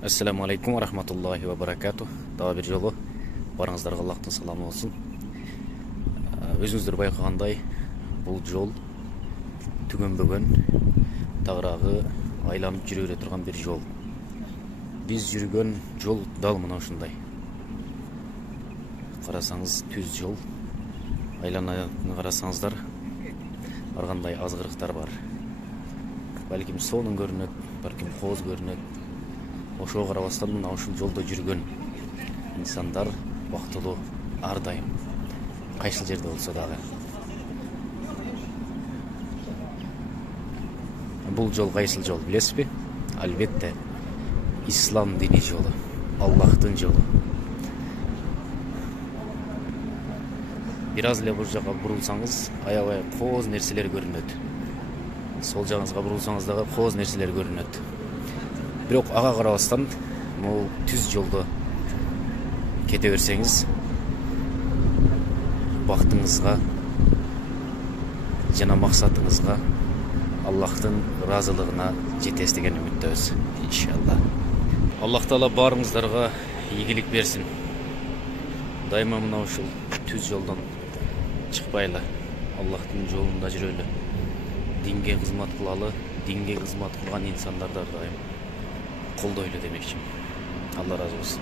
Ассаламу алейкум ва рахматуллахи ва баракату. Дагы бир жолу барыңыздарга Аллахтын саламы болсун. Өзүңүздөр байкагандай, бул жол түгөнбөгөн, тагыраагы айланып жүрө бере турган бир жол. Биз жүргөн жол дал мына ушундай. Карасаңыз түз жол. Айлананы карасаңыздар, ар кандай азгырыктар бар. Балким сонун көрүнөт, балким кооз көрүнөт. Ошого карабастан мына ушул жолдо жүргөн инсандар бактылуу ар дайым, кайсыл жерде болсо дагы. Бул жол кайсыл жол билесизби? Албетте, ислам дини жолу, Аллахтын жолу. Бир аз эле бул жака бурулсаңыз, аябай кооз нерселер көрүнөт. Сол жагыңызга бурулсаңыз дагы кооз нерселер көрүнөт. Бирок ага карабастан, могу түз жолдо кете берсеңиз, бактыңызга жана максатыңызга, Аллахтын ыраазылыгына жетесиз деген үмүттөбүз, иншалла. Аллах Таала баарыңыздарга ийгилик берсин. Дайыма мына ушул түз жолдон чыкпайлы, Аллахтын жолунда жүрөлү. Динге кызмат кылалы, динге кызмат кылган инсандарды ар дайым колдойлу демекчимин. Алла разы болсун.